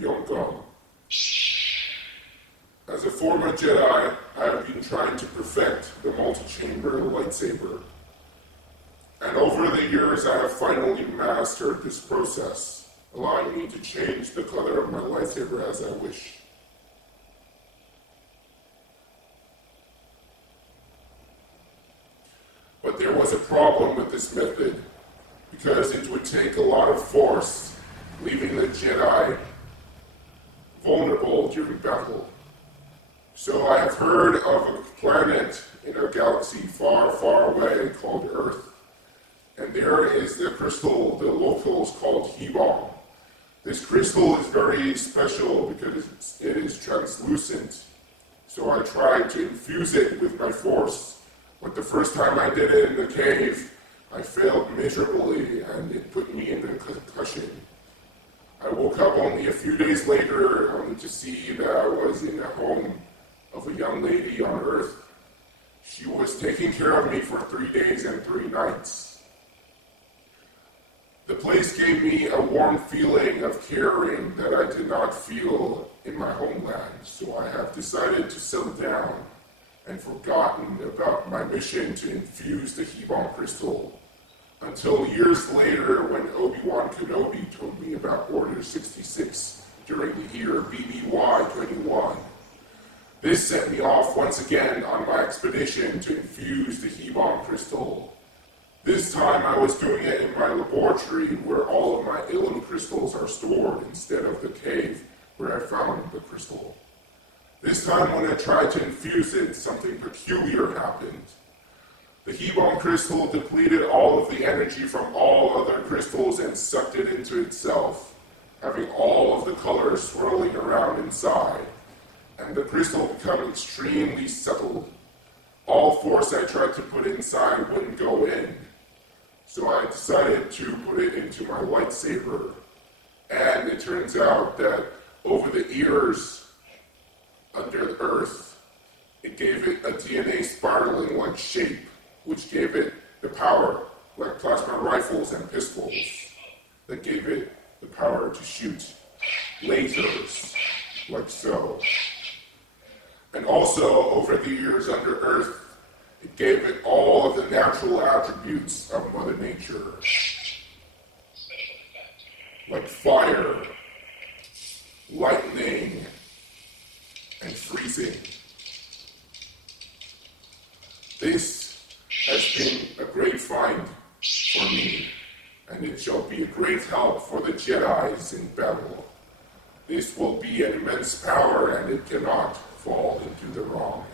Mong. As a former Jedi, I have been trying to perfect the multi-chamber lightsaber. And over the years, I have finally mastered this process, allowing me to change the color of my lightsaber as I wish. But there was a problem with this method, because it would take a lot of force, leaving the Jedi vulnerable during battle. So I have heard of a planet in a galaxy far, far away called Earth. And there is the crystal the locals called Mong. This crystal is very special because it is translucent. So I tried to infuse it with my force. But the first time I did it in the cave, I failed miserably and it put me in a concussion. I woke up only a few days later only to see that I was in the home of a young lady on Earth. She was taking care of me for 3 days and 3 nights. The place gave me a warm feeling of caring that I did not feel in my homeland, so I have decided to settle down and forgotten about my mission to infuse the Mong crystal until years later when Obi-Wan Kenobi told me about Order 66 during the year BBY 21. This set me off once again on my expedition to infuse the Mong crystal. This time I was doing it in my laboratory where all of my Ilum crystals are stored instead of the cave where I found the crystal. This time when I tried to infuse it, something peculiar happened. The Mong crystal depleted all of the energy from all other crystals and sucked it into itself, having all of the colors swirling around inside, and the crystal became extremely settled. All force I tried to put inside wouldn't go in, so I decided to put it into my lightsaber, and it turns out that over the years, under the Earth, it gave it a DNA spiraling-like shape, which gave it the power, like plasma rifles and pistols, that gave it the power to shoot lasers, like so. And also, over the years under Earth, it gave it all of the natural attributes of Mother Nature, like fire, lightning, and freezing. This has been a great find for me, and it shall be a great help for the Jedis in battle. This will be an immense power, and it cannot fall into the wrong